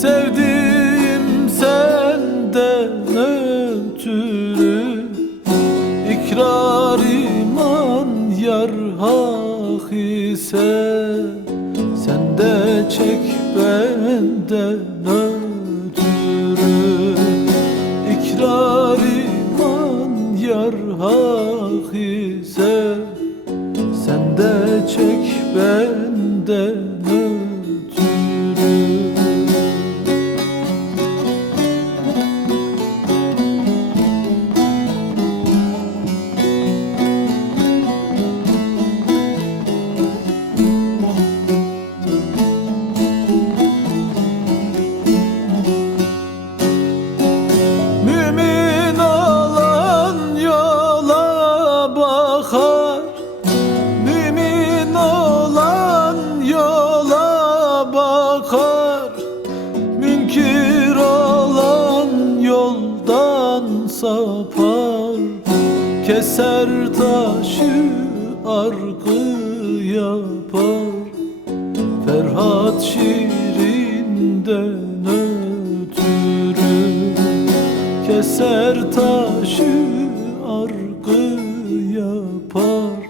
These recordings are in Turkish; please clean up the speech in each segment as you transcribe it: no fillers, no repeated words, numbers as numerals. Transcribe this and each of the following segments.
Sevdiğim senden ötürü, İkrar iman yar hak ise, sen de çek benden ötürü. İkrar iman yar hak ise, sen de çek benden ötürü. Mümin olan yola bakar, mümin olan yola bakar, münkir olan yoldan sapar. Keser taşı argı yapar, Ferhat şiirinden ötürü. Keser taşı argı yapar,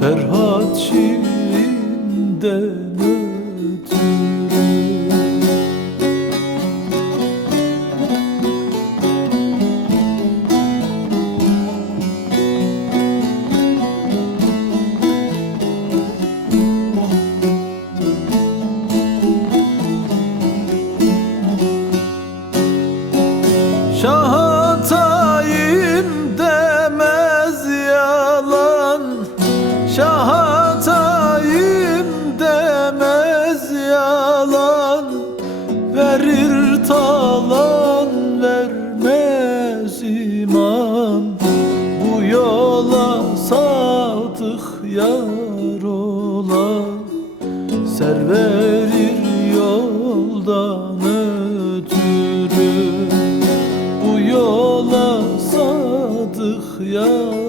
Ferhat şiirinden ötürü. Şah atayım demez yalan, Şah atayım demez yalan. Verir talan vermez iman, bu yola sadık yar olan. Ser verir yoldan ötürü, bu yola sadık yar